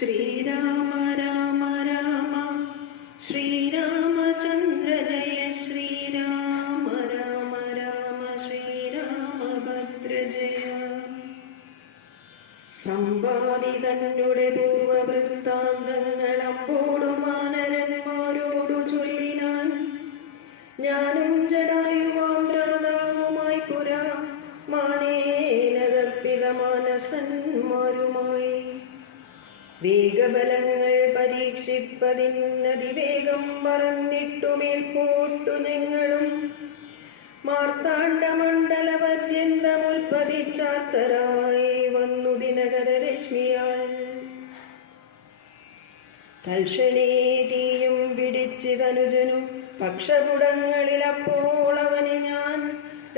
ശ്രീരാമ രാമ രാമ ശ്രീരാമചന്ദ്ര ജയ ശ്രീരാമ രാമ രാമ ശ്രീരാമഭദ്ര ജയ. സമ്പാദിതന്നുടെ പൂർവവൃത്താന്തങ്ങളമ്പോടു മാനരന്മാരോടു ചൊല്ലിനാൻ. ഞാനും ജടായുവാം ഭ്രാതാവുമായി പുരാ മാനേനദർപ്പിത മാനസന്മാരുമായി വേഗബലങ്ങൾ പരീക്ഷിപ്പതിന്നതിവേഗം പറന്നിട്ടു മേൽപോട്ടു നിങ്ങളും മാർത്താണ്ഡമണ്ഡലപര്യന്തമുൽപ്പതിച്ചാത്തരായി വന്നു ദിനകരരശ്മിയാൽ. തൽക്ഷണേ തീയും പിടിച്ചിതനുജനു പക്ഷപുടങ്ങളിൽ. അപ്പോൾ അവനെ ഞാൻ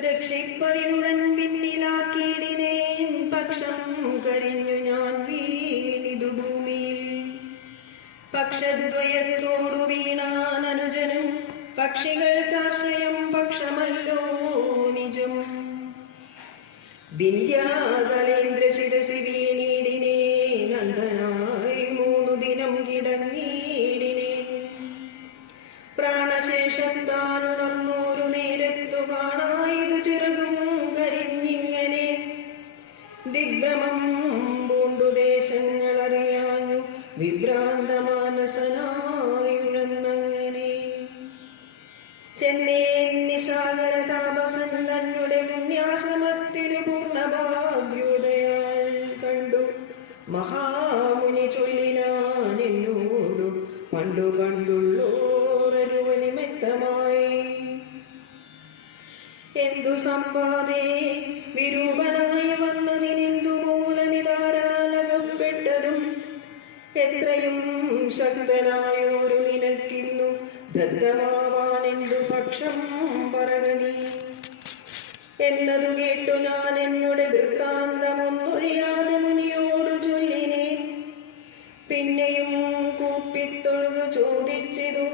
രക്ഷിപ്പതിനുടൻ പിന്നിലാക്കിയിടിനേൻ. പക്ഷം കരിഞ്ഞു ഞാൻ വീണിതു ഭൂമിയിൽ. പക്ഷദ്വയത്തോടു വീണാൻ അനുജനും. പക്ഷികൾക്കാശ്രയം പക്ഷമല്ലോ നിജം. വിന്ധ്യാചലേന്ദ്ര ശിരസി വീണിടിനേ. നന്ദനായി 3 ദിനം കിടങ്ങിയിടിനേ. പ്രാണശേഷത്താനുണർന്നോരു നേരത്തു കാണായിതു ചിറകും കരിഞ്ഞിങ്ങനെ. ദിഗ്ഭ്രമം പൂണ്ടു ദേശങ്ങളറിയാഞ്ഞു വിഭ്രാന്ത മാനസനായുഴന്നങ്ങനെ. ചെന്നേൻ നിശാകര താപസൻ തന്നുടെ പുണ്യാശ്രമത്തിനു പൂർണ്ണഭാഗ്യോദയാൽ കണ്ടു. മഹാമുനി ചൊല്ലിനാൻ എന്നോടു പണ്ടു കണ്ടുള്ളോരൊരുവനി മെത്തമായി. എന്തു സമ്പാദേ വിരൂപനായി വന്നതിനെന്തു മൂലമിതാരാലകപ്പെട്ടതും. എത്രയും ശക്തനായോരു നിനക്കിന്നു ദഗ്ധമാവാനെന്തു പക്ഷം പറകനീ എന്നതു കേട്ടു ഞാൻ എന്നുടെ വൃത്താന്തമൊന്നൊഴിയാതെ മുനിയോടു ചൊല്ലിനേൻ. പിന്നെയും കൂപ്പിത്തൊഴുതു ചോദിച്ചിതു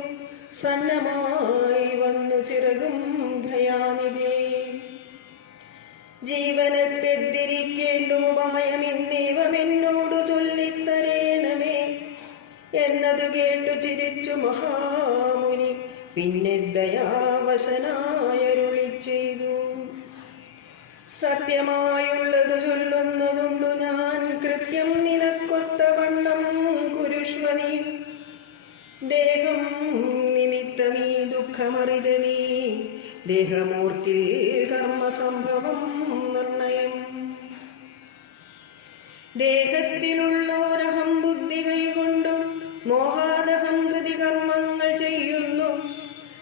സന്നമായി വന്നു ചിറകും ദയാനിധേ. ജീവനത്തെതിരിക്കേണ്ടുപായമെന്നേവമെന്നോടു ചൊല്ലിത്തരേണമേ എന്നതു കേട്ടു ചിരിച്ചു മഹാമുനി. പിന്നെ ദയാവശനായരുളി ചെയ്തു. സത്യമായുള്ളതു ചൊല്ലുന്നതുണ്ടു ഞാൻ. കൃത്യം നിനക്കൊത്ത വണ്ണം കുരുഷ്വനീ. ദേഹം നിമിത്തമീ ദുഃഖമറിത നീ. ദേഹമൂർത്തിൽ കർമ്മസംഭവം നിർണയം. ദേഹത്തിലുള്ളോരഹം ബുദ്ധി കൈകൊണ്ടു മോഹാദഹം കൃതി കർമ്മങ്ങൾ ചെയ്യുന്നു.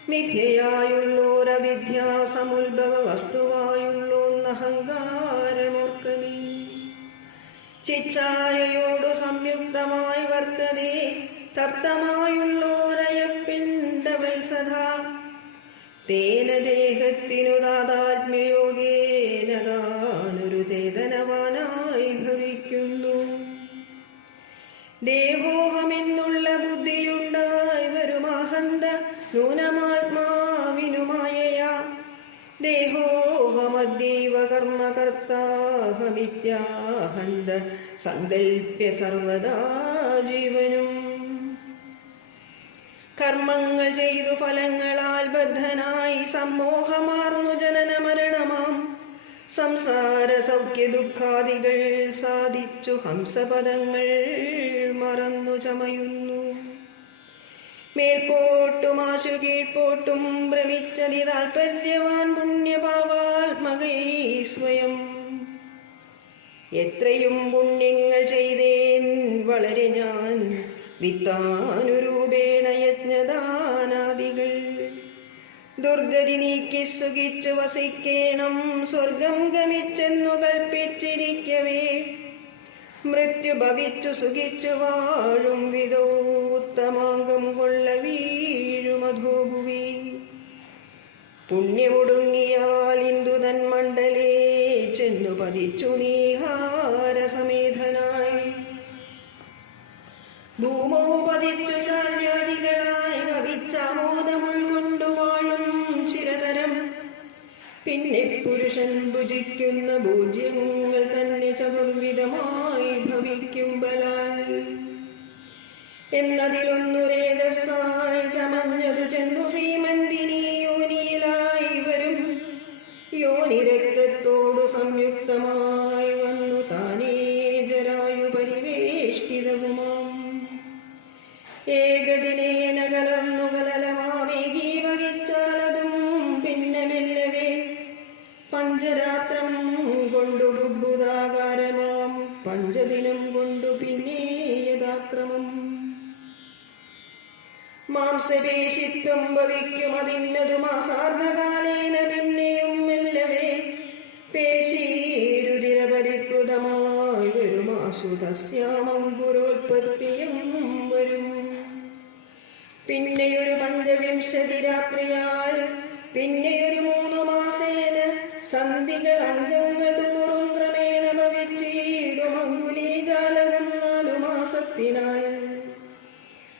മിഥ്യയായുള്ളോരവിദ്യാസമുത്ഭവ വസ്തുവായുള്ളോന്നഹങ്കാരമോർക്കനീ. ചിച്ഛായയോടു സംയുക്തമായി വർത്തതേ തപ്തമായുള്ളോരയപ്പിണ്ടവത്സദാ. തേന ദേഹത്തിനു താതാത്മ്യയോഗേന താനൊരു ചേതനവാനായി ഭവിക്കുന്നു. ദേഹോഹമെന്നുള്ള ബുദ്ധിയുണ്ടായി വരുമാഹന്ത നൂനമാത്മാവിനുമായയാ. ദേഹോഹമദ്യൈവ കർമ്മകർത്താഹമിത്യാഹന്ത സങ്കൽപ്യ സർവദാ ജീവനും. കർമ്മങ്ങൾ ചെയ്തു ഫലങ്ങളാൽ ബദ്ധനായി സമ്മോഹമാർന്നു ജനന മരണമാം സംസാര സൗഖ്യ ദുഃഖാദികൾ സാധിച്ചു ഹംസപദങ്ങൾ മറന്നു ചമയുന്നു. മേൽപോട്ടും ആശു കീഴ്പോട്ടും ഭ്രമിച്ചതി താൽപര്യവാൻ പുണ്യഭാവാത്മകൈ സ്വയം. എത്രയും പുണ്യങ്ങൾ ചെയ്തേൻ വളരെ ഞാൻ. വിത്താനുരൂപേണ യജ്ഞദാനാദികൾ. ദുർഗതി നീക്കി സുഖിച്ചു വസിക്കേണം. സ്വർഗം ഗമിച്ചെന്നു കൽപ്പിച്ചിരിക്കവേ മൃത്യു ഭവിച്ചു സുഖിച്ചു വാഴും വിധോ. ഉത്തമാംഗം കൊള്ള വീഴുമധോഭുവി. പുണ്യമൊടുങ്ങിയാൽ ഇന്ദു തന്മണ്ഡലേ ചെന്നു പതിച്ചു നീഹാരസമേധനായി. ധൂമോ പതിച്ചു ശാല്യാദികളായി ഭവിച്ചാമോദമുൾകൊണ്ടു വാഴും ചിരതരം. പിന്നെ പുരുഷൻ ഭുജിക്കുന്ന ഭോജ്യങ്ങൾ തന്നെ ചതുർവിധമായി ഭവിക്കും ബലാൽ. എന്നതിലൊന്നു രേതസ്സായി ചമഞ്ഞതു ചെന്നു സീമന്തിനി യോനിയിലായി വരും. യോനി രക്തത്തോടു സംയുക്തമായി വന്നു താനേ ജരായു പരിവേഷ്ടിതവുമാം. ഏകദിനേന കലർന്നു കലലമാവേകി വഹിച്ചാലതും പിന്നെ മെല്ലവേ പഞ്ചരാത്രം കൊണ്ടു ബുദ്ബുദാകാരമാം പഞ്ചദിനം കൊണ്ടു പിന്നെ യഥാക്രമം. മാംസപേശിത്വം ഭവിക്കും അതിന്നതു മാസാർദ്ധകാലേന പിന്നെയും മെല്ലവേ പേശീരുതിരപരികൃതമായി വരുമാസു തസ്യാമങ്കുരോത്പത്തിയും വരും. പിന്നെയൊരു പഞ്ചവിംശതി രാത്രിയാൽ പിന്നെയൊരു 3 മാസേന സന്ധികൾ അംഗങ്ങൾ തോറും ക്രമേണ ഭവിച്ചിടും. അങ്കുലീജാലവും 4 മാസത്തിനായി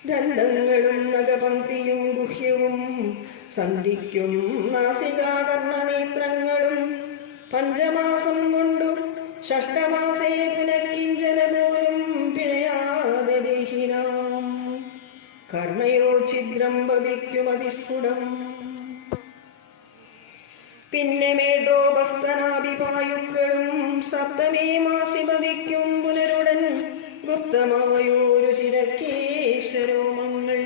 ദണ്ഡങ്ങളും നഖപംക്തിയും ഗുഹ്യവും സന്ധിക്കും നാസികാകർണനേത്രങ്ങളും 5 മാസം കൊണ്ടു ഷഷ്ടമാസേ പുനഃകിഞ്ചന പോലും പിഴയാതെ ദേഹിനാം. കർണയോ ഛിദ്രം ഭവിക്കും അതിസ്ഫുടം. പിന്നെ മേഢോപസ്തനാഭിപായുക്കളും സപ്തമേ മാസി ഭവിക്കും പുനരുടൻ ഗുപ്തമായൊരു ശിരക്കേശരോമങ്ങൾ.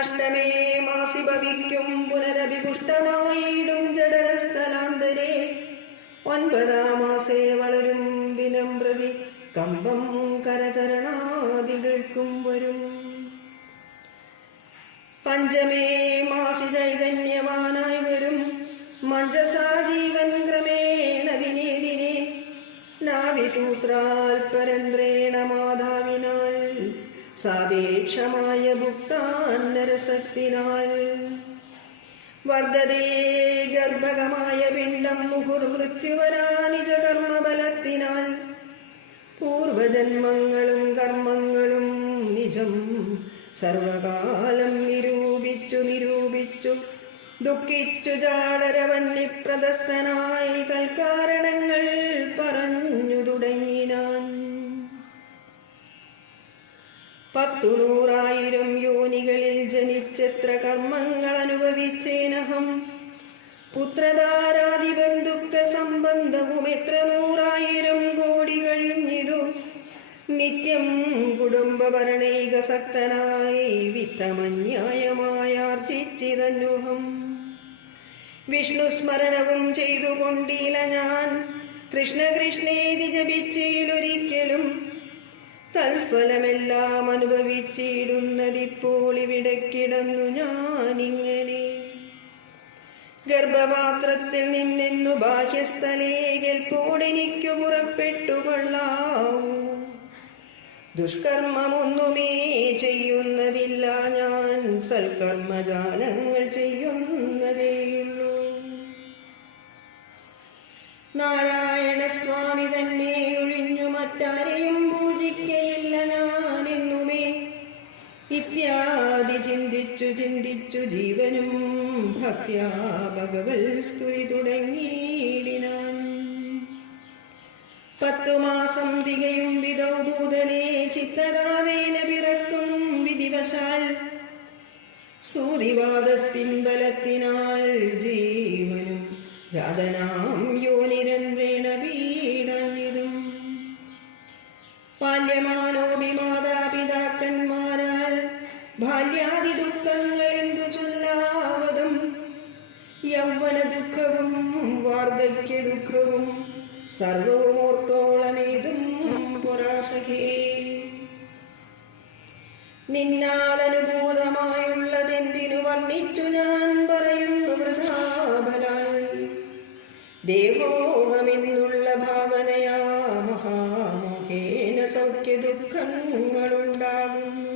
അഷ്ടമേ മാസി ഭവിക്കും പുനരഭിപുഷ്ടമായിടും ജഡരസ്ഥലാന്തരേ. 9-ാം മാസേ വളരും ദിനം പ്രതി കമ്പം കരചരണാദികൾക്കും വരും. പഞ്ചമേ മാസി ചൈതന്യവാനായി വരും മഞ്ജസാജീവൻ ക്രമേണ ദിനേ ദിനേ. നാവിസൂത്രാൽ പരന്ത്രേണ മാധാവിനാൽ സാപേക്ഷമായ ഭുക്താന്നരസത്തിനാൽ വർദ്ധതേ ഗർഭകമായ പിണ്ഡം മുഹുർമൃത്യുവരാ നിജകർമ്മബലത്തിനാൽ. പൂർവജന്മങ്ങളും കർമ്മങ്ങളും നിജം സർവകാലം നിരൂപിച്ചു നിരൂപിച്ചു ദുഃഖിച്ചു ജാടരവന്യപ്രദസ്ഥനായി തൽക്കാരണങ്ങൾ പറഞ്ഞു തുടങ്ങിനാൻ. 100,000 യോനികളിൽ ജനിച്ചെത്ര കർമ്മങ്ങൾ അനുഭവിച്ചേനഹം. പുത്രധാരാദി ബന്ധുക്ക സംബന്ധവും എത്ര 100,000 കോടി കഴിഞ്ഞിരു. നിത്യം കുടുംബഭരണൈകസക്തനായി വിത്തമന്യായമായാർജിച്ചിതന്നുഹം. വിഷ്ണു സ്മരണവും ചെയ്തുകൊണ്ടില്ല ഞാൻ. കൃഷ്ണ കൃഷ്ണേതി ജപിച്ചയിലൊരിക്കലും തൽഫലമെല്ലാം അനുഭവിച്ചിടുന്നതിപ്പോൾ ഇവിടെ കിടന്നു ഞാനിങ്ങനെ. ഗർഭപാത്രത്തിൽ നിന്നെന്നു ബാഹ്യസ്ഥലേ കെൽപ്പോടെനിക്കു പുറപ്പെട്ടുകൊള്ളാവൂ. ദുഷ്കർമ്മമൊന്നുമേ ചെയ്യുന്നതില്ല ഞാൻ. സൽക്കർമ്മജാലങ്ങൾ ചെയ്യുന്നതേയുള്ളൂ. നാരായണസ്വാമി തന്നെ ഒഴിഞ്ഞു മറ്റാരെയും പൂജിക്കയില്ല ഞാനെന്നുമേ. ഇത്യാദി ചിന്തിച്ചു ചിന്തിച്ചു ജീവനും ഭക്ത്യാ ഭഗവത് സ്തുതി തുടങ്ങിയിടിനാൻ. 10 മാസം തികയും വിധൗ ഭൂതലേ ചിത്തരാവേന പിറക്കും വിധിവശാൽ. സൂതിവാദത്തിൻ ബലത്തിനാൽ ജീവനും ജാതനാം യോനിരന്ത്രേണ പീഡാന്യതും. ബാല്യമാനോപി മാതാപിതാക്കന്മാരാൽ ബാല്യാദി ദുഃഖങ്ങൾ എന്തു ചൊല്ലാവതും. യൗവന ദുഃഖവും വാർദ്ധക്യ ദുഃഖവും സർവവും ഓർത്തോളമേതും പുരാസഖേ. നിന്നാലനുഭൂതമായുള്ളതെന്തിനു വർണ്ണിച്ചു ഞാൻ പറയുന്നു വൃഥാബലാൽ. ദേഹോഹമെന്നുള്ള ഭാവനയാ മഹാമോഹേന സൗഖ്യ ദുഃഖങ്ങളുണ്ടാകുന്നു.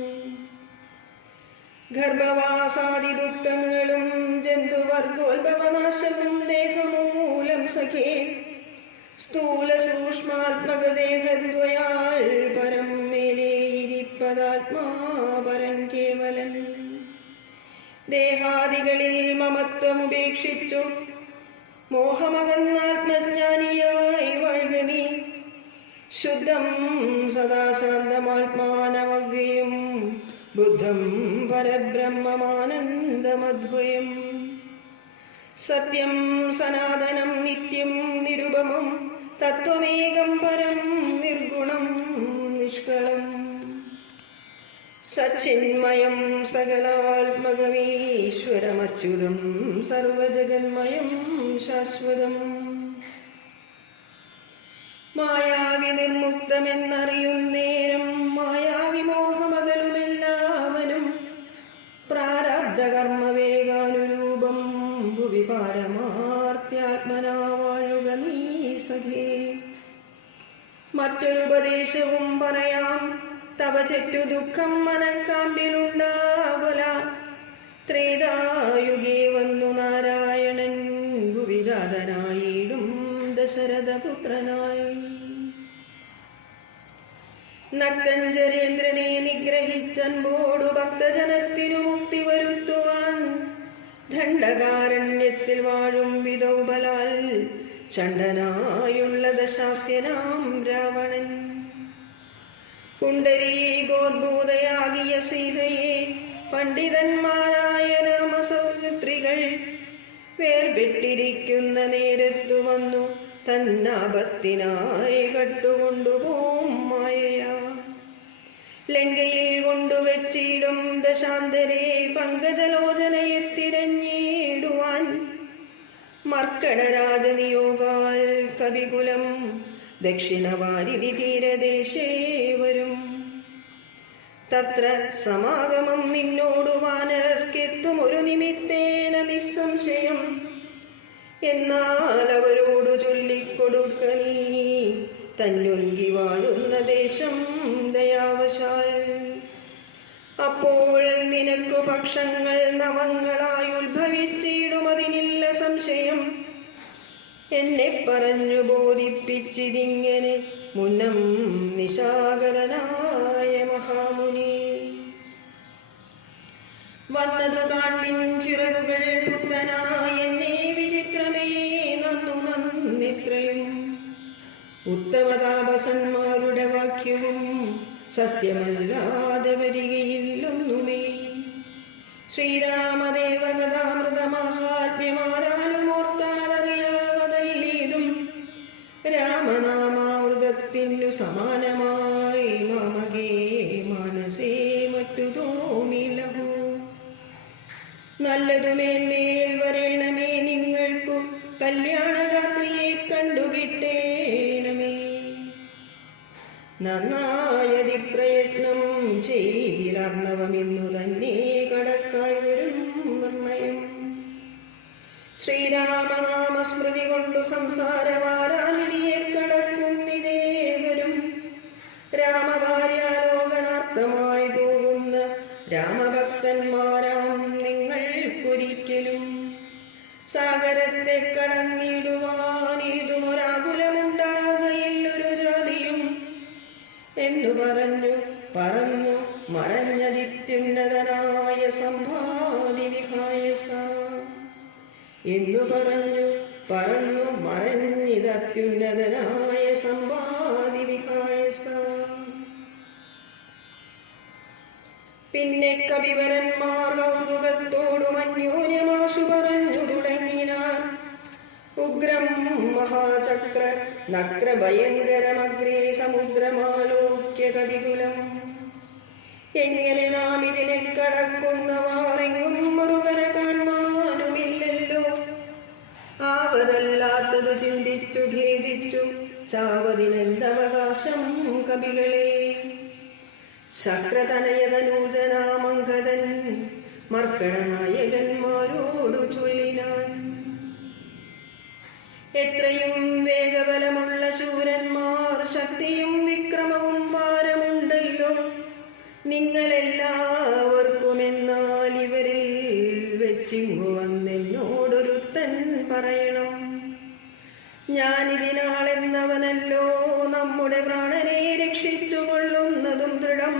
ഗർഭവാസാദി ദുഃഖങ്ങളും ജന്തുവർഗോത്ഭവനാശവും ദേഹമൂലം സഖേ. സ്ഥൂല സൂക്ഷ്മാത്മകദേഹദ്വയാൽ പരം മേലേയിരിപ്പതാത്മാപരൻ കേവലൻ. ദേഹാദികളിൽ മമത്വമുപേക്ഷിച്ചു മോഹമകന്നാത്മജ്ഞാനിയായി വഴുകി. ശുദ്ധം സദാശാന്തമാത്മാനവ ബുദ്ധം പരബ്രഹ്മമാനന്ദമദ്വയം സത്യം സനാതനം നിത്യം നിരുപമം തത്വമേകം പരം നിർഗുണം നിഷ്കളം സച്ചിന്മയം സകലാത്മകമീശ്വരമച്യുതം സർവജഗന്മയം ശാശ്വതം മായാവി നിർമുക്തമെന്നറിയുന്നേരം മായാവിമോഹമകലുമെല്ലാവനും പ്രാരബ്ധകർമ്മവേഗാനുരൂപം ഭുവി പാരമാർത്യാത്മനാ വാഴുക നീ സഖേ. മറ്റൊരുപദേശവും പറയാം, തവ ചെറ്റു ദുഃഖം മനക്കാമ്പിലുണ്ടാവല. ത്രേതായുഗേ വന്നു നാരായണൻ ഭുവിജാതനായിടും ദശരഥപുത്രനായി. നക്തഞ്ചരേന്ദ്രനെ നിഗ്രഹിച്ചൻപോടു ഭക്തജനത്തിനു മുക്തി വരുത്തുവാൻ ദണ്ഡകാരണ്യത്തിൽ വാഴും വിധൗബലാൽ ചണ്ഡനായുള്ള ദശാസ്യനാം രാവണൻ കുണ്ടരീകോദ്ഭൂതയാകിയ സീതയെ പണ്ഡിതന്മാരായ രാമസൗമിത്രികൾ വേർപെട്ടിരിക്കുന്ന നേരത്തു വന്നു തന്നാപത്തിനായി കട്ടുകൊണ്ടുപോം മായയാ. ലങ്കയിൽ കൊണ്ടുവച്ചിടും ദശാന്തരെ പങ്കജലോചനയെ തിരഞ്ഞിടുവാൻ മർക്കടരാജനിയോഗാൽ കവികുലം ദക്ഷിണവാരിധി തീരദേശേ വരും. തത്ര സമാഗമം നിന്നോടു വാനർക്കെത്തും ഒരു നിമിത്തേന നിസ്സംശയം. എന്നാൽ അവരോടു ചൊല്ലിക്കൊടുക്ക നീ തന്നൊങ്കി വാഴുന്ന ദേശം ദയാവശാൽ. അപ്പോൾ നിനക്കു പക്ഷങ്ങൾ നവങ്ങളായി ഉത്ഭവിച്ചിടുമതിനില്ല സംശയം. എന്നെ പറഞ്ഞു ബോധിപ്പിച്ചിതിങ്ങനെ മുന്നം നിശാകരനായ മഹാമുനി. വന്നതു കാൺമിൻ ചിറകുകൾ പുത്തനായ എന്നെ വിചിത്രമേ നന്നു നന്നിത്രയും. ഉത്തമതാപസന്മാരുടെ വാക്യവും സത്യമല്ലാതെ വരികയില്ലൊന്നുമേ. ശ്രീരാമദേവകഥാമൃതമഹാത്മ്യമാരാലുമോർത്താലറിയാവതല്ലേതും രാമനാമാമൃതത്തിനു സമാനമായി മാമകേ മനസേ മറ്റു തോന്നിലഹു. നല്ലതുമേന്മേൽ വരേണമേ നിങ്ങൾക്കു കല്യാണഗാത്രിയെ കണ്ടുവിട്ടേണമേ. നന്നായതി പ്രയത്നം ചെയ്തിലർണവമെന്നു തന്നെ കടക്കായി വരും നിർണയം. ശ്രീരാമനാമസ്മൃതി കൊണ്ടു സംസാരവാരാനിടിയെ കടക്കുന്നിതേവരും. രാമഭാര്യാലോകനാർത്ഥമായി പോകുന്ന രാമഭക്തന്മാരാം നിങ്ങൾക്കൊരിക്കലും സാഗരത്തെ കടന്നിടുവാനിതുമൊരാകുലമുണ്ടാകയില്ലൊരു ജാതിയും എന്നു പറഞ്ഞു പറഞ്ഞു മറഞ്ഞതിത്യുന്നതനായ സമ്പാദി വിഹായസ. എന്നു പറഞ്ഞു പറഞ്ഞു മറഞ്ഞിതത്യുന്നതനായ സമ്പാദി വിഹായസ. പിന്നെ കവിവരന്മാർ കൗതുകത്തോടു അന്യോന്യമാശു പറഞ്ഞു തുടങ്ങിനാർ. ഉഗ്രം മഹാചക്ര നക്ര ഭയങ്കരമഗ്രേ സമുദ്രമാലോക്യ കവികുലം. എങ്ങനെ നാം ഇതിനെ കടക്കുന്നവാറെങ്ങും മറുകര കാണാനുമില്ലല്ലോ. ആവതല്ലാത്തതു ചിന്തിച്ചു ഖേദിച്ചു ചാവതിനെന്തവകാശം കവികളെ. ശക്രതനയതനൂജനാമംഗതൻ മർക്കടനായകന്മാരോടു ചൊല്ലിനാൻ. എത്രയും വേഗബലമുള്ള ശൂരന്മാർ ശക്തിയും വിക്രമവും ഭാരമുണ്ടല്ലോ നിങ്ങളെല്ലാവർക്കുമെന്നാൽ ഇവരിൽ വെച്ചിങ്ങു വന്നെന്നോടൊരുത്തൻ പറയണം. ഞാനിതിനാളെന്നവനല്ലോ നമ്മുടെ പ്രാണനെ രക്ഷിച്ചു കൊള്ളുന്നതും ദൃഢം.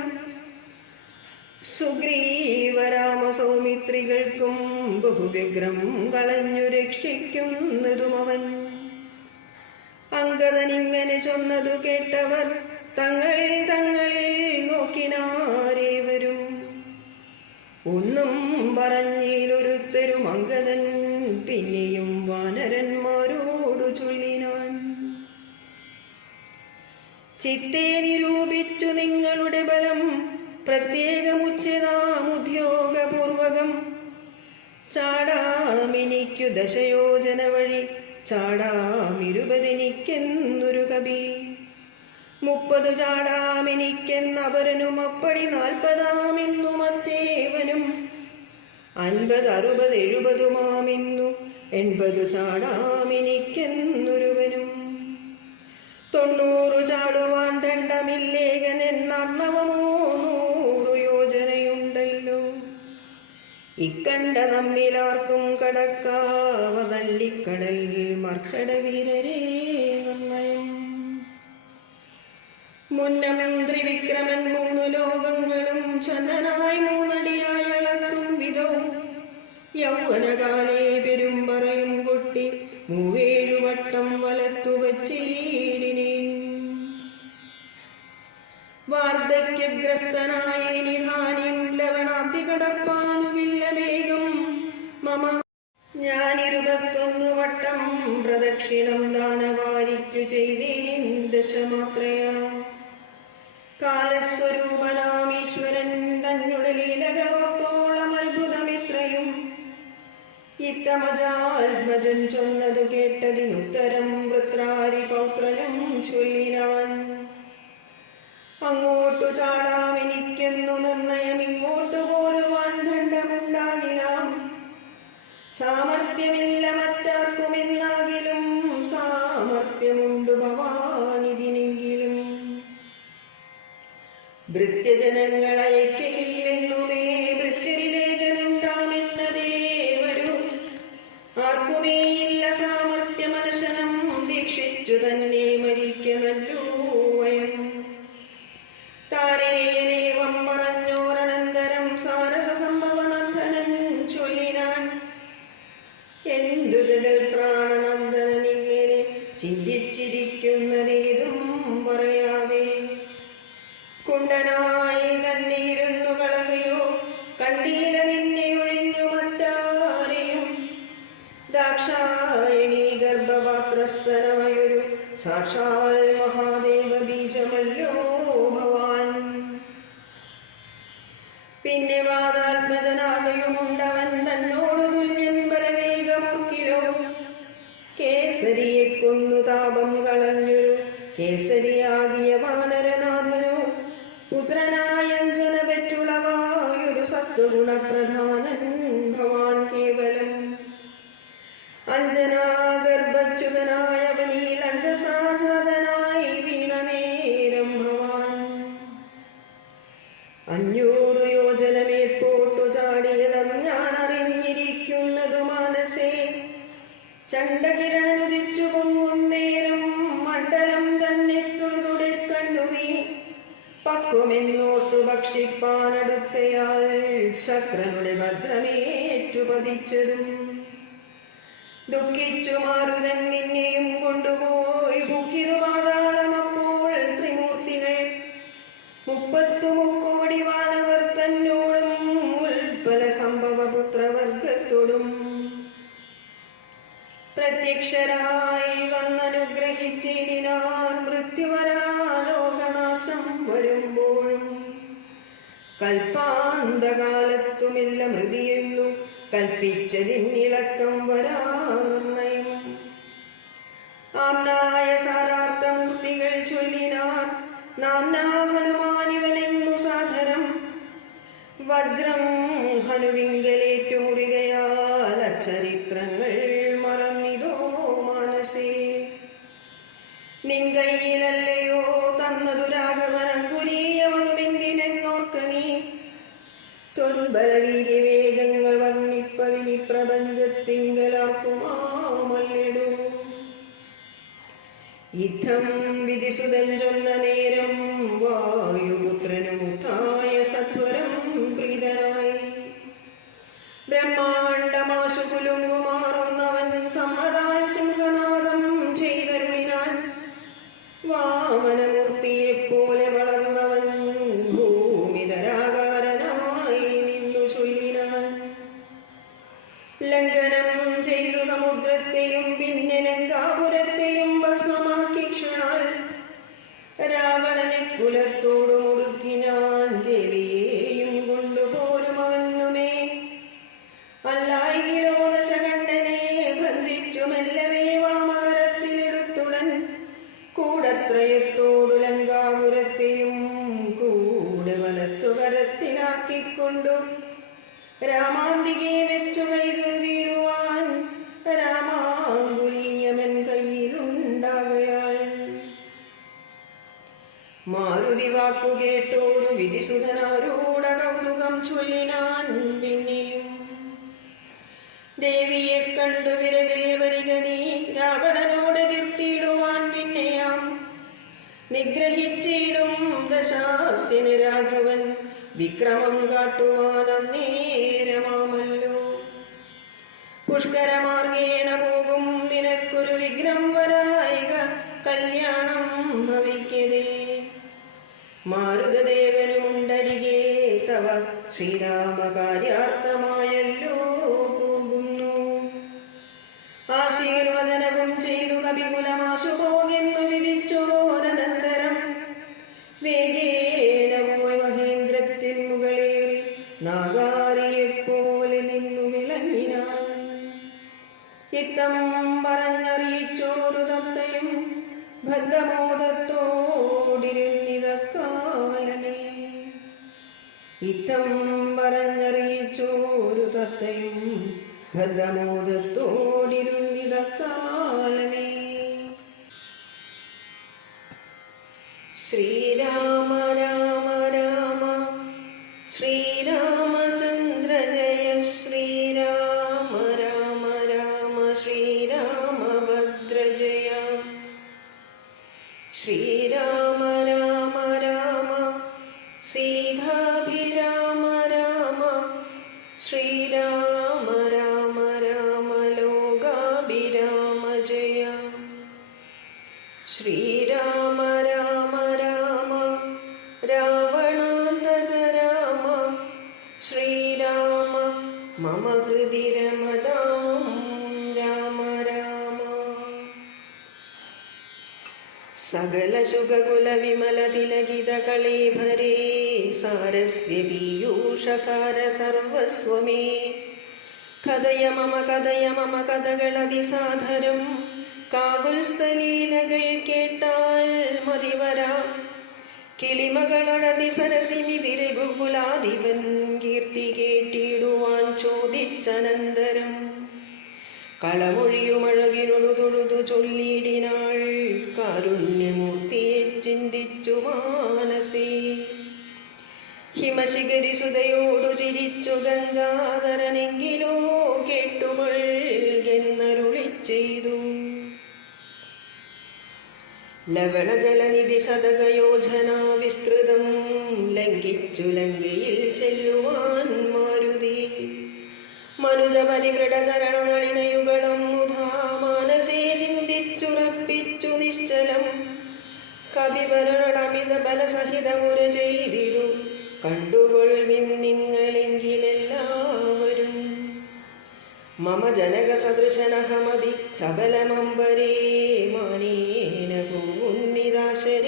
സുഗ്രീവരാമസൗമിത്രികൾക്കും ബഹുവ്യഗ്രം കളഞ്ഞു രക്ഷിക്കുന്നതും അവൻ. അങ്കദനിങ്ങനെ ചൊന്നതു കേട്ടവർ തങ്ങളെ തങ്ങളെ നോക്കിനാരേവരും. ചിത്തെ നിരൂപിച്ചു നിങ്ങളുടെ ബലം പ്രത്യേകമുച്ചതാമുദ്യോഗപൂർവകം. ചാടാമിനിക്കു ദശയോജന വഴി ചാടാമിരുപതിനിക്കെന്നൊരു കവി. 30 ചാടാമിനിക്കെന്നപരനും അപ്പടി 40 മറ്റേവനും 50, 60, 70 80 ചാടാമിനിക്കെന്നൊരുവനും. 90 ചാടുവാൻ ദണ്ഡമില്ലേകനെന്നർണവമോ 100 യോജനയുണ്ടല്ലോ. ഇക്കണ്ട നമ്മിലാർക്കും കടക്കാവതല്ലിക്കടൽ മർക്കട വീരരേ നിർണയം. മുന്നം ത്രിവിക്രമൻ 3 ലോകങ്ങളും ചന്ദനായി 3 അടിയായി അളക്കും വിധവും. യൗവനകാലേ പെരുമ്പറയും കൊട്ടി 37 വട്ടം വലത്തു വച്ചീടിനീ. വാർദ്ധക്യഗ്രസ്തനായ നിധാനിയും ലവണാബ്ദി കടപ്പാനുമില്ല വേഗം മമ. ഞാൻ 21 വട്ടം പ്രദക്ഷിണം ദാനവാരിക്കു ചെയ്തേൻ ദശമാത്രയാ. കാലസ്വരൂപനാമീശ്വരൻ തന്നുടെ ലീലകളോർത്തോളം അത്ഭുതമിത്രയും. ഇത്തമജാത്മജൻ ചൊന്നതു കേട്ടതിനുത്തരം വൃത്രാരി പൗത്രനും ചൊല്ലിനാൻ. അങ്ങോട്ടു ചാടാമെനിക്കെന്നു നിർണയം, ഇങ്ങോട്ടു പോരുവാൻ ദണ്ഡമുണ്ടാകിലാം. സാമർഥ്യമില്ല മറ്റാർക്കുമെന്നാകിലും സാമർഥ്യമുണ്ടു ഭവാനിതിനെങ്കിലും. ഭൃത്യജനങ്ങളയക്കയില്ലെന്നുമേ ഭൃത്യരിലേഖനുണ്ടാമെന്നതേ വരൂ. ആർക്കുമേയില്ല സാമർഥ്യമനശനം, ദീക്ഷിച്ചു തന്നെ മരിക്ക നല്ലൂ വയം. താരേയനേവം പറഞ്ഞോരനന്തരം സാരസ സംഭവനന്ദനൻ ചൊല്ലിനാൻ. എന്തു ജഗൽ പ്രാണനന്ദനനിങ്ങനെ ചിന്തിച്ചിരിക്കുന്നതേതും പറയാതെ. കുണ്ടനായി തന്നിരുന്നു കളകയോ കണ്ടീല നിന്നെ ഒഴിഞ്ഞു മറ്റാരെയും. ദാക്ഷായണീ ഗർഭപാത്രസ്ഥനായൊരു സാക്ഷാൽ മഹാദേവ ബീജമല്ലോ ഭവാൻ. പിന്നെ വാദാത്മജനാകയുമുണ്ടവൻ തന്നോടു തുല്യൻ ബലവേഗമൂർക്കിലോ. കേസരിയെ കൊന്നു താപം കളഞ്ഞൊരു കേസരിയാകിയ വാനരനാഥനോ. പുത്രനായ അഞ്ജന പെറ്റുളവായൊരു സത്വഗുണപ്രധാനൻ ഭവാൻ കേവലം. അഞ്ജനാഗർഭച്യുതനായ വനീൽ അഞ്ജസാജാതനായി വീണ നേരം ഭവാൻ. 500 യോജനമേൽപോട്ടു ചാടിയതം ഞാൻ അറിഞ്ഞിരിക്കുന്നതു മാനസേ. ചണ്ഡകിരണനുദിച്ചു പൊങ്ങുന്നേരം മണ്ഡലം തന്നെ തുളുതുടെ കണ്ടു നീ. പക്വമെന്നോർത്തു ഭക്ഷിപ്പാനടുത്തയാൾ ശക്രനുടെ വജ്രമേറ്റു പതിച്ചതും. ദുഃഖിച്ചു മാരുതൻ നിന്നെയും കൊണ്ടുപോയി ബുക്കിതു പാതാളമപ്പോൾ ത്രിമൂർത്തികൾ. 30 മുക്കോടി വാനവർ തന്നോടും ഉൽപ്പല സംഭവപുത്രവർഗത്തോടും പ്രത്യക്ഷരായി വന്നനുഗ്രഹിച്ചിടിനാർ. മൃത്യുവരാലോകനാശം വരുമ്പോഴും കൽപ്പാന്തകാലത്തുമില്ല മൃതിയെന്നു കൽപ്പിച്ചതിന്നിളക്കം വരാ നിർണയം. ആംനായ സാരാർത്ഥമൂർത്തികൾ ചൊല്ലിനാർ. നാംനാ ഹനുമാനിവനെന്നു സാധനം. വജ്രം ഹനുവിങ്കലേറ്റു മുറികയാൽ അച്ചരിത്രങ്ങൾ മറന്നിതോ മാനസേ. നിങ്കയിലല്ലയോ തന്നതു രാഘവനങ്കുലീയമതുമെന്തിനെന്നോർക്ക നീ. ത്വൽബലവീര്യവേഗങ്ങൾ വർണ്ണിപ്പതിനി പ്രപഞ്ചത്തിങ്കലാർക്കുമാമല്ലിടൂ. യുദ്ധം വിധിസുതൻ ചൊന്ന നേരം വായുപുത്രനുമുത്തായ സത്വരം പ്രീതനായി. ബ്രഹ്മാണ്ടമാശു കുലുങ്ങുമാറുന്നവൻ സമ്മതാൽ സിംഹനാദം ചെയ്തരുളിനാൻ. വാമനമൂർത്തിയെപ്പോലെ വളർന്നവൻ ഭൂമിധരാകാരനായി നിന്നു ചൊല്ലിനാൻ. ലംഘനം ചെയ്തു സമുദ്രത്തെയും പിന്നെ ലങ്കാപുരത്തെയും ഭസ്മമാക്കി ക്ഷണാൽ കുലത്തോടു മുടുക്കി ഞാൻ ദേവിയെയും കൊണ്ടുപോരും അവന്നുമേ. അല്ലായിലോ ദശകണ്ഠനെ ബന്ധിച്ചു മെല്ലവേ വാമകരത്തിലെടുത്തുടൻ കൂടത്രയത്തോടു ലങ്കാപുരത്തെയും കൂടെ വലത്തുകരത്തിലാക്കിക്കൊണ്ടു രാമാന്തികെ വെച്ചു കൈതൊഴുതിടുവാൻ രാമാങ്കുലീയമൻ കയ്യിലുണ്ടാകയാൽ മാരുതി വാക്കു കേട്ടോരു വിധിസുധനാരൂഢ കൗതുകം ചൊല്ലിനാൻ പിന്നെയും. ദേവിയെ കണ്ടു വിരവിൽ വരിക നീ രാവണനോട് എതിർത്തിടുവാൻ പിന്നെയാം നിഗ്രഹിച്ചിടും ദശാസ്യന് രാഘവൻ വിക്രമം കാട്ടുവാൻ അന്നേരമാമല്ലോ. പുഷ്കരമാർഗേണ പോകും നിനക്കൊരു വിഘ്നം വരായിക കല്യാണം ഭവിക്കതേ. മാരുതദേവനുമുണ്ടരികെ തവ ശ്രീരാമകാര്യാർത്ഥമായല്ലോ പോകുന്നു. ആശീർവദനവും ചെയ്തു കവികുലമാശു പോകെന്നു വിധിച്ചോരനന്തരം വേഗേന പോയി മഹേന്ദ്രത്തിൻ മുകളേറി നാഗാരിയെപ്പോലെ നിന്നു വിളങ്ങിനാൻ. ഇത്തം പറഞ്ഞറിയിച്ചോരു തത്തയും ഭദ്രമോദത്തോടിരുന്നിതക്കാലമേ. ഇത്തം പറഞ്ഞറിയിച്ചോരു തത്തയും ഭദ്രമോദത്തോടിരുന്നിതക്കാലമേ. ശ്രീരാമ രാമ രാമ ശ്രീരാമചന്ദ്ര ജയ ശ്രീരാമ രാമ രാമ ശ്രീരാമഭദ്ര ജയ. ശ്രീരാമ രാമ രാമ സീതാഭിരാമ രാമ ശ്രീരാമ രാമ രാമ ലോകാഭിരാമ ജയ. ശ്രീരാമ രാമ രാമ രാവണാന്തക രാമ ശ്രീരാമ മമ ഹൃദി രമതാം രാമ രാമ. സകല ശുഗകുല വിമല തിലകിത കളേഭരേ സാരസ്യ പീയൂഷ സാര സർവസ്വമേ. കഥയ മമ കഥകളതിസാധരം കാകുൽസ്ഥലീലകൾ കേട്ടാൽ മതിവര. കിളിമകളണതി സരസിമിതിരെ ഗുകുലാധിപൻ കീർത്തി കേട്ടിടുവാൻ ചോദിച്ചനന്തരം കളമൊഴിയുമഴകിനൊടു തൊഴുതു ചൊല്ലിടിനാൾ കാരുണ്യമൂർത്തിയെ ചിന്തിച്ചു മാനസേ. ഹിമശിഖരി സുതയോടു ചിരിച്ചു ഗംഗാധരനെങ്കിലോ കേട്ടുകൊള്ളുന്നരുളി ചെയ്തു. ലവണജലനിധി ശതകയോജന വിസ്തൃതം ലംഘിച്ചു ലങ്കയിൽ ചെല്ലുവാൻ മാരുതി. മനുജ പരിവൃഢ ചരണനളിനയുഗളം മുധാ മാനസേ ചിന്തിച്ചുറപ്പിച്ചു നിശ്ചലം. കവിവരടമിത ബലസഹിതമുര ചെയ്തിരു കണ്ടുകൊള്ളിൻ നിങ്ങളെങ്കിലെല്ലാവരും. മമ ജനക സദൃശനഹമതി ചബലമംബരേ മാനേന പൂന്നിദാശരേശാളയേ.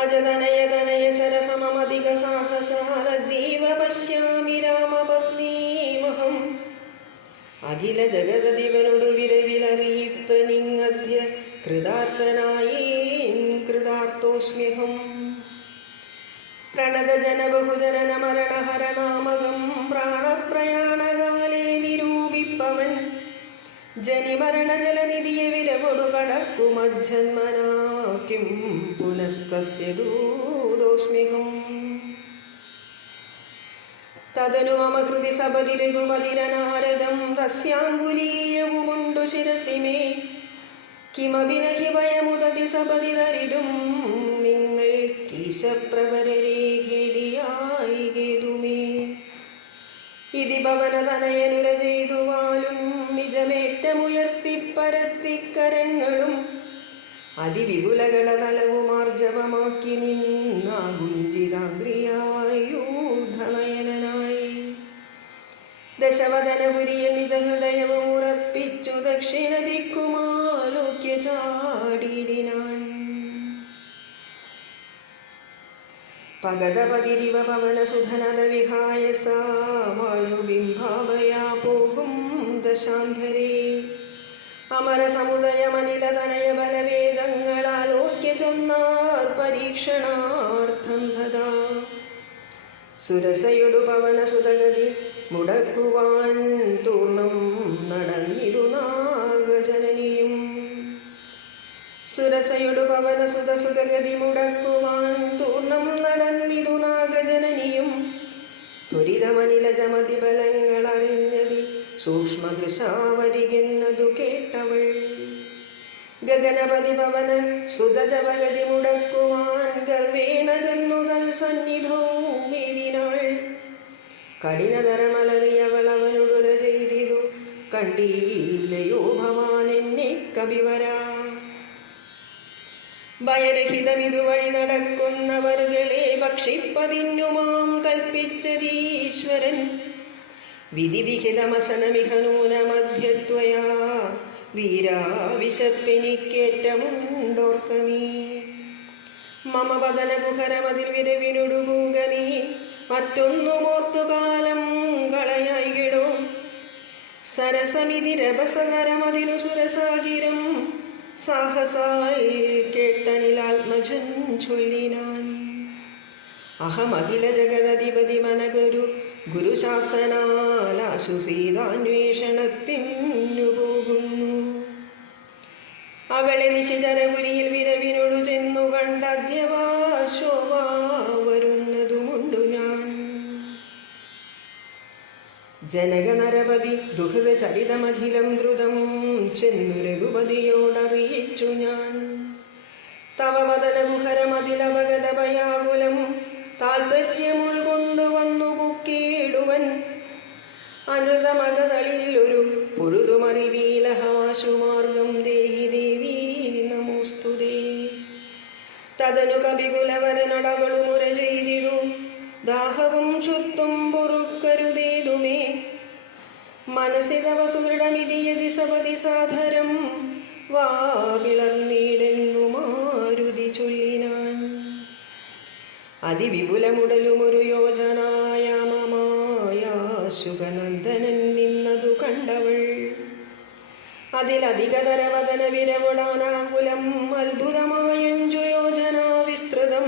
അജതനയ തനയ സരസമധിക സാഹസാലദ്ദീവ പശ്യാമി രാമപത്നീമഹം. അഖില ജഗതദിവനോടു വിരവിലറിയിപ്പനിങ്ങദ്യ കൃതാർത്ഥനായേൻ കൃതാർത്ഥോസ്മ്യഹം. പ്രണതജന ബഹുജന മരണഹരനാമകം പ്രാണപ്രയാണകാലേ നിരൂപിപ്പവൻ. ജനിമരണജലനിധിയെ വിരവൊടു കടക്കുമജ്ജന്മനാ കിം പുനസ്തസ്യ ദൂതോസ്മ്യഹം. തദനു മമ കൃതി സപതി രഘുപതിരനാരദം തസ്യാങ്കുലീയവുമുണ്ടു ശിരസി മേ. കിമപി നഹി ഭയമുദതി സപതി തരിടും നിങ്ങൾ കീശപ്രവരരേഖേലിയായി കേതുമേ. ഇതി ഭവനതനയനുര ചെയ്തുവാലും നിജമേറ്റമുയർത്തിപ്പരത്തിക്കരങ്ങളും അതിവിപുലകള തലവുമാർജവമാക്കി നിന്നാകുഞ്ചിതാഗ്രിയായൂർധനയനായി. ദശവദനപുരിയിൽ നിജഹൃദയവും ഉറപ്പിച്ചു ദക്ഷിണ ദിക്കുമാലോക്യ ചാടിനാൻ. പഗതപതിരിവ പവനസുധനത വിഹായ സാമാനുബിംബാവയാ പോകും ദശാന്ധരേ അമരസമുദയമനിലതനയ ബലവേദങ്ങളാലോക്യ ചൊന്നാർ പരീക്ഷണാർത്ഥം തഥാ സുരസയൊടു പവനസുതഗതി മുടക്കുവാൻ തൂർണം നടന്നിതു നാഗജനനിയും സുരസയൊടു പവനസുതസുതഗതി മുടക്കുവാൻ തൂർണം നടന്നിതു നാഗജനനിയും ത്വരിതമനിലജമതി ബലങ്ങൾ അറിഞ്ഞതി സൂക്ഷ്മദൃശാവരികെന്നതു കേട്ടവൾ ഗഗനപതി പവന സുതജപഗതി മുടക്കുവാൻ ഗർവേണ ജന്മുതൽ സന്നിധൗമേവിനാൾ കഠിനതരമലറിയവൾ അവനുടുര ചെയ്തിതു കണ്ടീല്ലയോ ഭവാൻ എന്നെ കവിവരാ ഭയരഹിതമിതു വഴി നടക്കുന്നവർകളെ ഭക്ഷിപ്പതിന്നുമാം കൽപ്പിച്ചതീശ്വരൻ വിധിവിഹിതമസനമിഹ നൂനമധ്യത്വയാ വീരാവിശപ്പെനിക്കേറ്റമുണ്ടോർക്ക നീ മമ പതന കുഹരമതിൽ വിരവിനൊടുകൂക നീ മറ്റൊന്നുമോർത്തുകാലം കളയായികിടോ സരസമിതിരഭസതരമതിനു സുരസാഗിരം സാഹസാൽ കേട്ടനിലാത്മജൻ ചൊല്ലിനാൻ അഹമഖില ജഗദധിപതി മനഗുരു ഗുരുശാസനാലാശു സീതാന്വേഷണത്തിനു പോകുന്നു അവളെ നിശിചരപുരിയിൽ വിരവിനോടു ചെന്നു കണ്ടദ്യവാശോഭ വരുന്നതുമുണ്ടു ഞാൻ ജനക നരപതി ദുഹൃത ചരിതമഖിലം ദ്രുതം ചെന്നു രഘുപതിയോടറിയിച്ചു ഞാൻ തവ വദന കുഹരമതിലപഗത ഭയാകുലം താൽപര്യമുൾകൊണ്ടുവന്നു കുക്കിയിടുവൻ അനൃതമകതളിൽ ഒരു പൊഴുതുമറിവീലഹമാശുമാർഗം ദേഹി ദേവീ നമോസ്തുതേ തദനു കവികുലവരനൊടവളു മുര ചെയ്തിരു ദാഹവും ചുത്തും പൊറുക്കരുതേതുമേ മനസ്സിതവ സുദൃഢമിതിയതി സപതി സാധരം വാ വിളർന്നീടെന്നു മാരുതി ചൊല്ലിനാൻ അതിവിപുലമുടലുമൊരു യോജനായാമമായ ശുഗനന്ദനൻ നിന്നതു കണ്ടവൾ അതിലധികതരവദന വിരവുടാനാകുലം അത്ഭുതമായഞ്ചു യോജന വിസ്തൃതം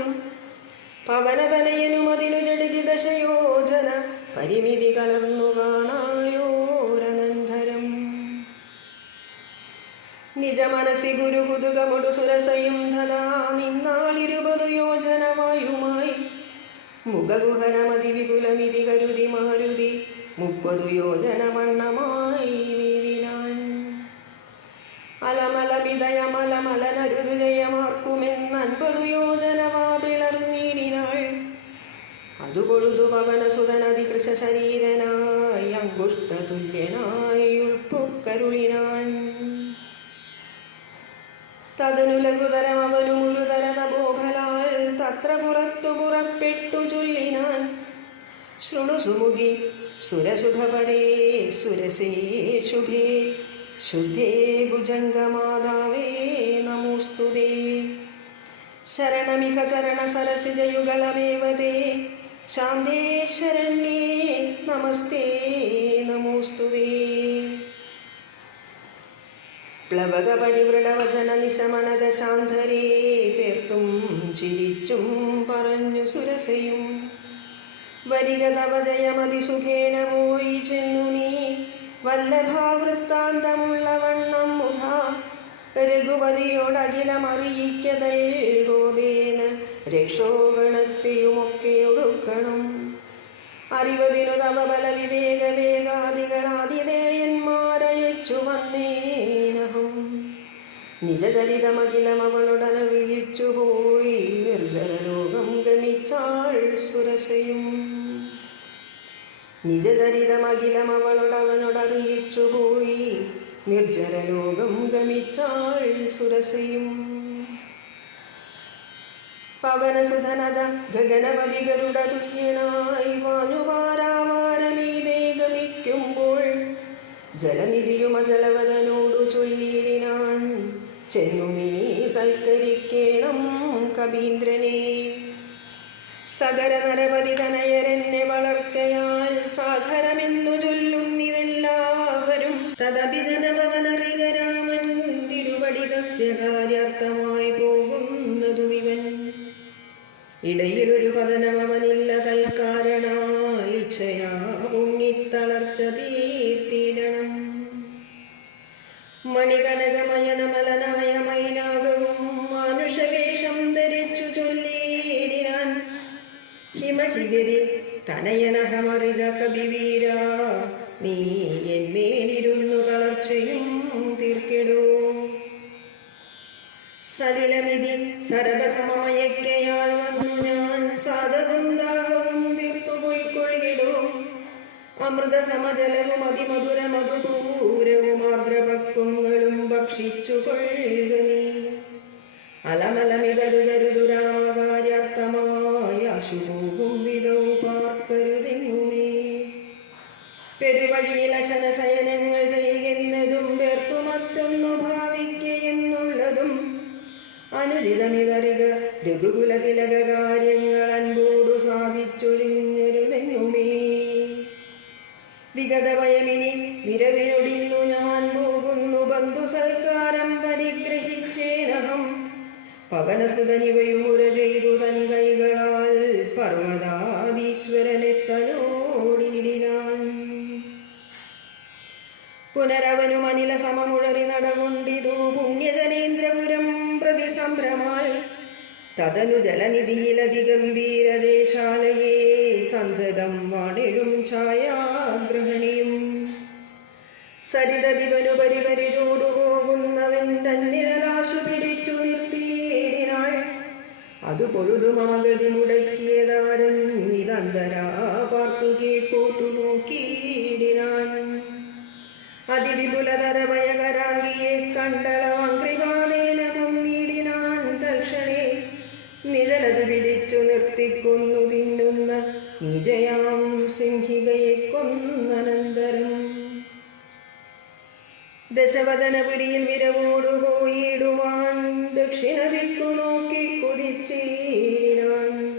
പവനതനയനുമതിനു ജഡിതി ദശയോജന പരിമിതി കലർന്നു കാണായോരനന്തരം നിജ മനസി ഗുരു കുതുകമൊടു സുരസയും ധതാ നിന്നാളിരുപതു യോജനവായുമായി മുഖകുഹരമതി വിപുലമിതി കരുതി മാരുതി 30 യോജന വണ്ണമായി നീവിനാൻ അലമലമിതയമലമലനരുതു ജയമാർക്കുമെന്ന് 50 യോജനവാ പിളർന്നീടിനാൾ അതുകൊഴുതു പവനസുതനതി കൃശരീരനായി അങ്കുഷ്ടതുല്യനായി ഉൾപ്പൊക്കരുളിനാൻ തദനു ലഘുതരം അവനു മുഴുതര നഭോഫലാൽ തത്ര പുറത്തു പുറപ്പെട്ടു ചൊല്ലിനാൻ ശൃണു സുമുഖി സുരസുഖപരേ സുരസേ ശുഭേ ശുദ്ധേ ഭുജംഗമാതാവേ നമോസ്തുതേ ശരണമിക ചരണ സരസിജയുഗളമേവതേ ശാന്തേ ശരണ്യേ നമസ്തേ നമോസ്തുതേ പ്ലവക പരിവൃഢവചന നിശമനത ശാന്തരേ പേർത്തും ചിരിച്ചും പറഞ്ഞു സുരസയും വരിക തവ ജയമതിസുഖേന പോയി ചെന്നു നീ വല്ലഭാവൃത്താന്തമുള്ള വണ്ണം മുഖാ രഘുപതിയോടഖിലമറിയിക്കതൾ ഗോപേന രക്ഷോഗണത്തെയുമൊക്കെ ഒടുക്കണം അറിവതിനു തവ ബല വിവേക വേഗാദികളാതിദേയന്മാരയച്ചു വന്നേനഹം നിജചരിതമഖിലം അവളുടനറിയിച്ചുപോയി നിർജരലോകം ഗമിച്ചാൾ സുരസയും നിജചരിതമഖിലം അവളുടവനോടറിയിച്ചുപോയി നിർജരലോകം ഗമിച്ചാൾ സുരസയും പവനസുധനത ഗഗനപതി ഗരുഡതുല്യനായി വാനുവാരാവാരമീതേ ഗമിക്കുമ്പോൾ ജലനിധിയുമജലവരനോടു ചൊല്ലിയിടിനാൻ ചെന്നു നീ സൽക്കരിക്കേണം കവീന്ദ്രനെ സകര നരപതി തനയരെന്നെ വളർക്കയാൽ സാഗരമെന്നു ചൊല്ലുന്നിതെല്ലാവരും. തദഭിജനഭവനറിക രാമൻ തിരുവടി തസ്യ കാര്യാർത്ഥമായി പോകുന്നതുമിവൻ. ഇടയിലൊരു പതനമവനില്ല തൽക്കാരണാൽ ഇച്ഛയാ പൊങ്ങിത്തളർച്ച തീർത്തിടണം. മണികനകമയനമലനായ മൈനാകവും മാനുഷവേഷം ധരിച്ചു ചൊല്ലിയിടിനാൻ. ഹിമശിഖരി തനയനഹമറിക കവിവീര, നീ എന്മേലിരുന്നു തളർച്ചയും തീർക്കിടൂ. സലിലമിതി സരഭസമയക്കയാൽ വന്നു ഞാൻ സാധവും ദാഹവും തീർത്തുപോയിക്കൊള്ളിടൂ. അമൃത സമജലവും അതിമധുര മധുപൂരവും ആർദ്രപക്വങ്ങളും ഭക്ഷിച്ചു കൊള്ളുക നീ. അലമലമിതരുതരുതുരാമകാര്യാർത്ഥമായ അശുഭവും വിധൗ പാർക്കരുതെങ്ങുമേ. പെരുവഴിയിൽ അശനശയനങ്ങൾ ചെയ്യുന്നതും വേർത്തു മറ്റൊന്നു ഭാവിക്കുകയെന്നുള്ളതും അനുചിതമിതറിക രഘുകുല തിലക കാര്യങ്ങൾ അൻപോടു സാധിച്ചൊരിഞ്ഞരുതെങ്ങുമേ. വിഗതഭയമിനി വിരവിനൊടിന്നു ഞാൻ പോകുന്നു. ബന്ധു സൽക്കാരം പരിഗ്രഹിച്ചേനഹം. പവനസുതനിവയുമുര ചെയ്തു തൻ കൈകളാൽ പർവ്വതാദീശ്വരനെ തലോടിയിടിനാൻ. പുനരവനും അനില സമമുഴറി നടകൊണ്ടിതു പുണ്യജനേന്ദ്രപുരം പ്രതി സംഭ്രമാൽ. തദനു ജലനിധിയിലതിഗംഭീരദേശാലയേ സന്ധതം വാണിലും ഛായാഗ്രഹണിയും. സരിതദിവനു പരിപരി ചൂടുപോകുന്നവൻ തന്നിഴലാശു പിടിച്ചു നിർത്തിയിടിനാൾ. അതു പൊഴുതുമാകതി മുടക്കിയതാരൻ നിരന്തരാ പാർത്തു കീഴ്പോട്ടു നോക്കിയിടിനാൻ. അതിവിപുലതരമയകരാംഗിയെ കണ്ടളവാംഗ്രിപാദേന കൊന്നിടിനാൻ തൽക്ഷണേ. നിഴലതു പിടിച്ചു നിർത്തിക്കൊന്നു തിന്നുന്ന നിജയാം സിംഹികയെ കൊന്നനന്തരം ദശവദനപുരിയിൽ വിരവോടു പോയിടുവാൻ ദക്ഷിണ ദിക്കു നോക്കി കുതിച്ചിടിനാൻ.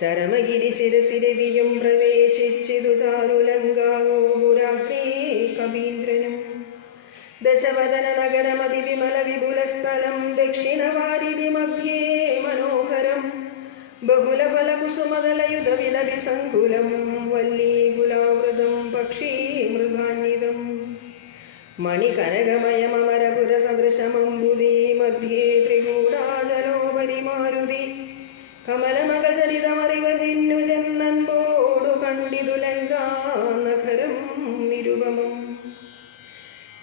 ചരമഗിരി ശിരസിരവിയും പ്രവേശിച്ചിതു ചാരുലങ്കാഗോപുരാഗ്നേ കവീന്ദ്രനും. ദശവദന നഗരമതിവിമല വിപുല സ്ഥലം ദക്ഷിണവാരിധി മധ്യേ മനോഹരം. ബഹുലഫല കുസുമതലയുധ വിലവി സങ്കുലം വല്ലീകുലാവൃതം പക്ഷീ മൃഗാന്വിതം. മണികനകമയമരപുര സദൃശമംബുദി മധ്യേ ത്രികൂടാചലോപരി മാരുതി. കമലമകചരിതമറിവതിന്നു ജന്നൻപോടു കണ്ടിതു ലങ്കാനഗരം നിരുപമം.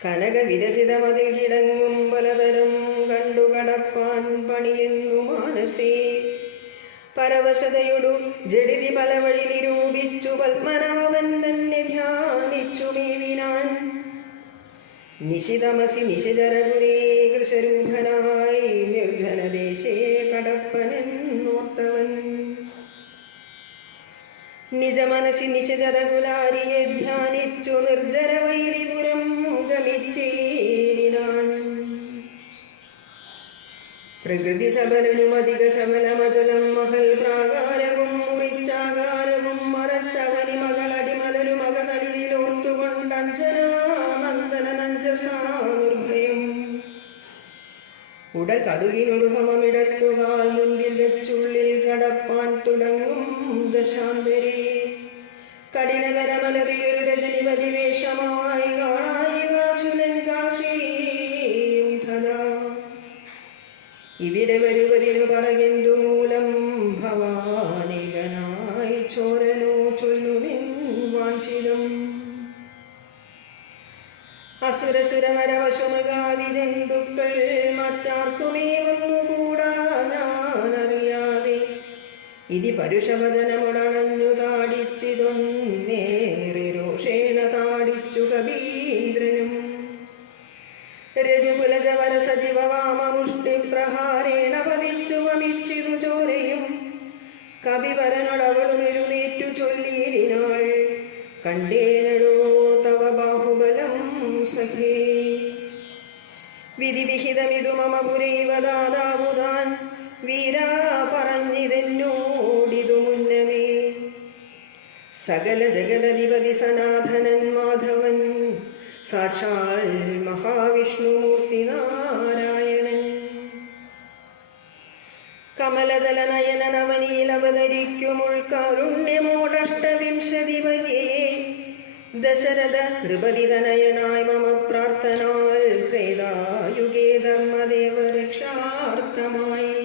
കനക വിരചിതമതിൽ കിടങ്ങും പലതരം കണ്ടു കടപ്പാൻ പണിയെന്നു മാനസേ. പരവശതയൊടു ജഡിതി പല വഴി നിരൂപിച്ചു പത്മനാഭൻ തന്നെ ധ്യാനിച്ചു മേവിനാൻ. നിശിതമസി നിശിചരപുരേ കൃശരൂഢനായി നിർജനദേശേ കടപ്പനെന്നോർത്തവൻ. നിജമനസി നിശിചരകുലാരിയെ ധ്യാനിച്ചു നിർജരവൈരിപുരം ഗമിച്ചേടിനാൻ. പ്രകൃതി സബലനുമധിക ചമലമചലം മഹൽ പ്രാകാരവും മുറിച്ചാകാരവും മറച്ചവനി മകളടിമലരു മകതളിലോർത്തുകൊണ്ടഞ്ജനാനന്ദന നഞ്ചസാനുർഭയം. ഉടൽ കടുകിനൊടു സമമിടത്തുകാൽ മുൻപിൽ വെച്ചുള്ളിൽ കടപ്പാൻ തുടങ്ങും ദശാന്തരേ. കഠിനകരമലറിയൊരു രജനി പരിവേഷമായി കാണായികാശുലങ്കാശ്രീയും ധദാ. ഇവിടെ വരുവതിനു പറകെന്തു മൂലം ഭവാനികനായി ചോരനോ ചൊല്ലുവിൻ വാഞ്ചിതം. അസുരസുര നരവശുമൃഗാദി ജന്തുക്കൾ മറ്റാർക്കുമേ വന്നുകൂടാ ഞാനറിയാതെ. ഇതി പരുഷവചനമുടണഞ്ഞു താടിച്ചിതൊന്നേറെ രോഷേണ താടിച്ചു കവീന്ദ്രനും. രഘുകുലജവര സജീവവാമമുഷ്ടി പ്രഹാരേണ പതിച്ചു വമിച്ചിതു ചോരയും. കവിവരനോടവളും എഴുന്നേറ്റു ചൊല്ലിയിടിനാൾ. കണ്ടേനടോ തവ ബാഹുബലം സഖേ. വിധിവിഹിതമിതു മമ പുരൈവ ദാതാവുതാൻ. വീരാ പറഞ്ഞിതെന്നോടിതു മുന്നമേ. സകല ജഗദധിപതി സനാതനൻ മാധവൻ സാക്ഷാൽ മഹാവിഷ്ണുമൂർത്തി നാരായണൻ. കമലദല നയന നവനീലവതരിക്കുമുൾക്കാരുണ്യമോടഷ്ടവിംശതി വര്യേ ദശരഥ നൃപതിതനയനായ മമ പ്രാർത്ഥനാൽ ത്രേതായുഗേ ധർമ്മദേവ രക്ഷാർത്ഥമായി.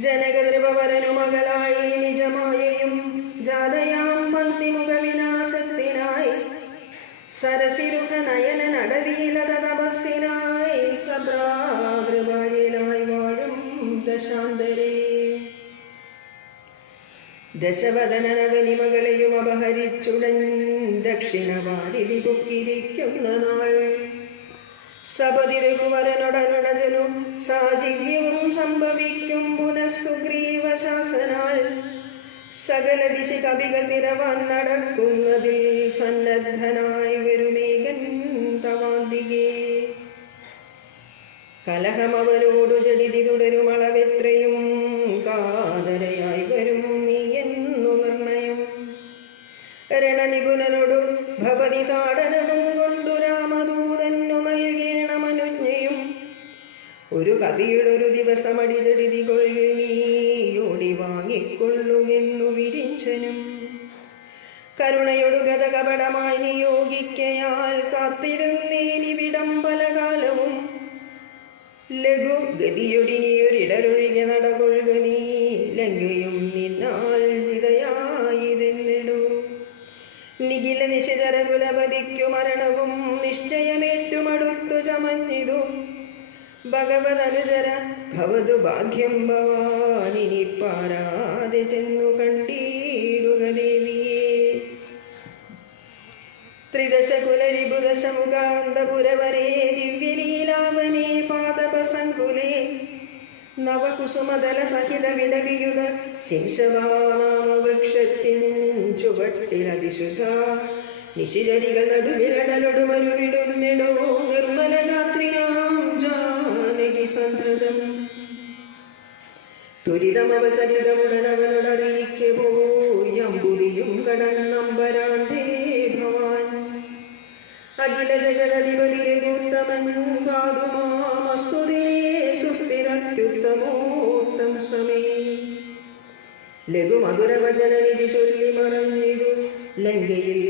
ജനകനൃപവരനു മകളായി നിജമായയും ജാതയാം പന്തിമുഖ വിനാശത്തിനായി സരസിരുഹ നയന നടവീലത തപസ്സിനായി സഭ്രാതൃഭാര്യനായി വാഴും ദശാന്തരേ. ദശവദനനവനിമകളെയും അപഹരിച്ചുടൻ ദക്ഷിണവാരിധി പൊക്കിരിക്കുന്ന നാൾ സപതിരഘുവരനൊടനുടജനും സാജീവ്യവും സംഭവിക്കും പുനഃസുഗ്രീവ ശാസനാൽ. സകല ദിശ കവികൾ തിരവാൻ നടക്കുന്നതിൽ സന്നദ്ധനായി വരുമേകൻ തവാന്തികേ. കലഹമവനോടു ജഡിതി തുടരും അളവെത്രയും കാതരയായി വരും നീ എന്നു നിർണയം. രണനിപുനനോടു ഭവതി താടനവും കൊണ്ടു രാമദൂതന്നു നൽകേണമനുജ്ഞയും. ഒരു കവിയുടൊരു ദിവസമടിജഡിതി കൊള്ളിൽ നീയോടി വാങ്ങിക്കൊള്ളുമെന്നു വിരിഞ്ചനും. കരുണയൊടു ഗത കപടമായി നിയോഗിക്കയാൽ കാത്തിരുന്നേനിവിടം പലകാലവും. ലഘു ഗതിയൊടിനിയൊരിടരൊഴികെ നടകൊഴുക നീ ലങ്കയും നിന്നാൽ ജിതയായിതെന്നിടൂ. നിഖില നിശിചരകുലപതിക്കു മരണവും നിശ്ചയമേറ്റുമടുത്തു ചമഞ്ഞിതു. ഭഗവതനുചര ഭവതു ഭാഗ്യം ഭവാനിനി പാരാതെ ചെന്നു കണ്ടീടുക ദേവിയെ. ത്രിദശകുലരിബുദശമുഖാന്തപുരവരേ ദിവ്യലീലാവനേ പാദപസങ്കുലേ നവകുസുമതല സഹിത വിടവിയുത ശിംശവാനാമവൃക്ഷത്തിൻ ചുവട്ടിലതിശുച നിശിചരികൾ നടുവിരടലൊടുമരുവിടുന്നിടോ നിർമ്മല ഗാത്രിയാം ജാനകി സന്തതം. ത്വരിതമവചരിതമുടനവനോടറിയിക്കെ പോയി അമ്പുതിയും കടന്നമ്പരാന്തേ ഭവാൻ. അഖില ജഗദധിപതി രഘുത്തമൻ പാതുമാമസ്തുതേ സുസ്ഥിരത്യുത്തമോത്തം സമേ. ലഘുമധുരവചനവിധി ചൊല്ലി മറഞ്ഞിതു ലങ്കയിൽ